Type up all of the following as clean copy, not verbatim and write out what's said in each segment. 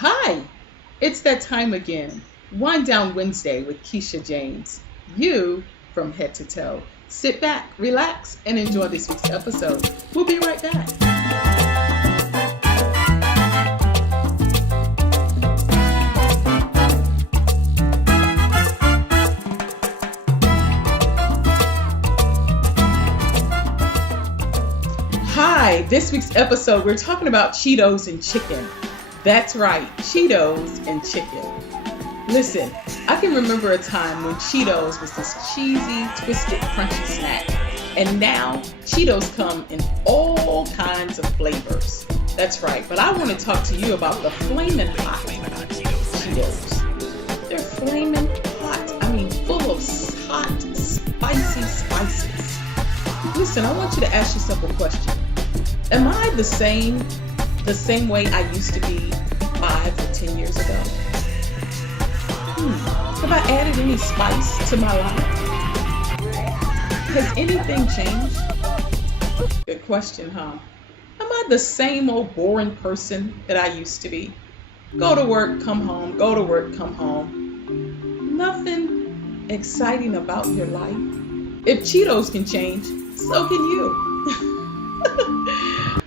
Hi, it's that time again. Wind Down Wednesday with Keisha James. You from head to toe. Sit back, relax, and enjoy this week's episode. We'll be right back. Hi, this week's episode, we're talking about Cheetos and chicken. That's right, Cheetos and chicken. Listen, I can remember a time when Cheetos was this cheesy, twisted, crunchy snack. And now Cheetos come in all kinds of flavors. That's right, but I want to talk to you about the flaming hot Cheetos. They're flaming hot. I mean, full of hot, spicy spices. Listen, I want you to ask yourself a question. Am I the same way I used to be 5 or 10 years ago? Have I added any spice to my life? Has anything changed? Good question, huh? Am I the same old boring person that I used to be? Go to work, come home, go to work, come home. Nothing exciting about your life. If Cheetos can change, so can you.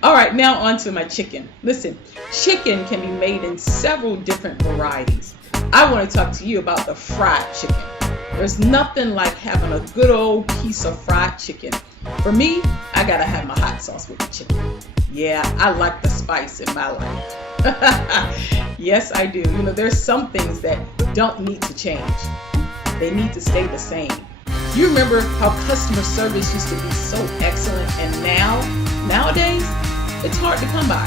All right, now on to my chicken. Listen, chicken can be made in several different varieties. I want to talk to you about the fried chicken. There's nothing like having a good old piece of fried chicken. For me, I gotta have my hot sauce with the chicken. Yeah, I like the spice in my life. Yes, I do. You know, there's some things that don't need to change. They need to stay the same. You remember how customer service used to be so excellent, and nowadays, it's hard to come by.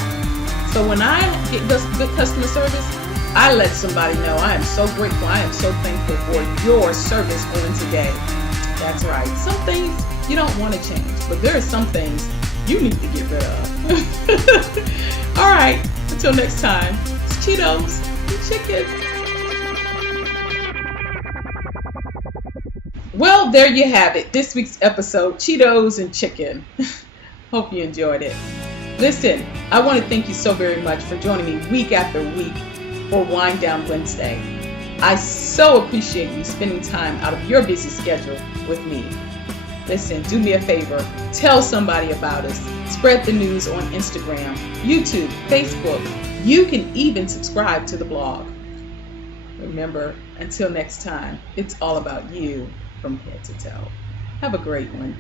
So when I get good customer service, I let somebody know I am so grateful, I am so thankful for your service on today. That's right. Some things you don't want to change, but there are some things you need to get rid of. All right, until next time, it's Cheetos and chicken. Well, there you have it. This week's episode, Cheetos and chicken. Hope you enjoyed it. Listen, I want to thank you so very much for joining me week after week for Wind Down Wednesday. I so appreciate you spending time out of your busy schedule with me. Listen, do me a favor. Tell somebody about us. Spread the news on Instagram, YouTube, Facebook. You can even subscribe to the blog. Remember, until next time, it's all about you from head to toe. Have a great one.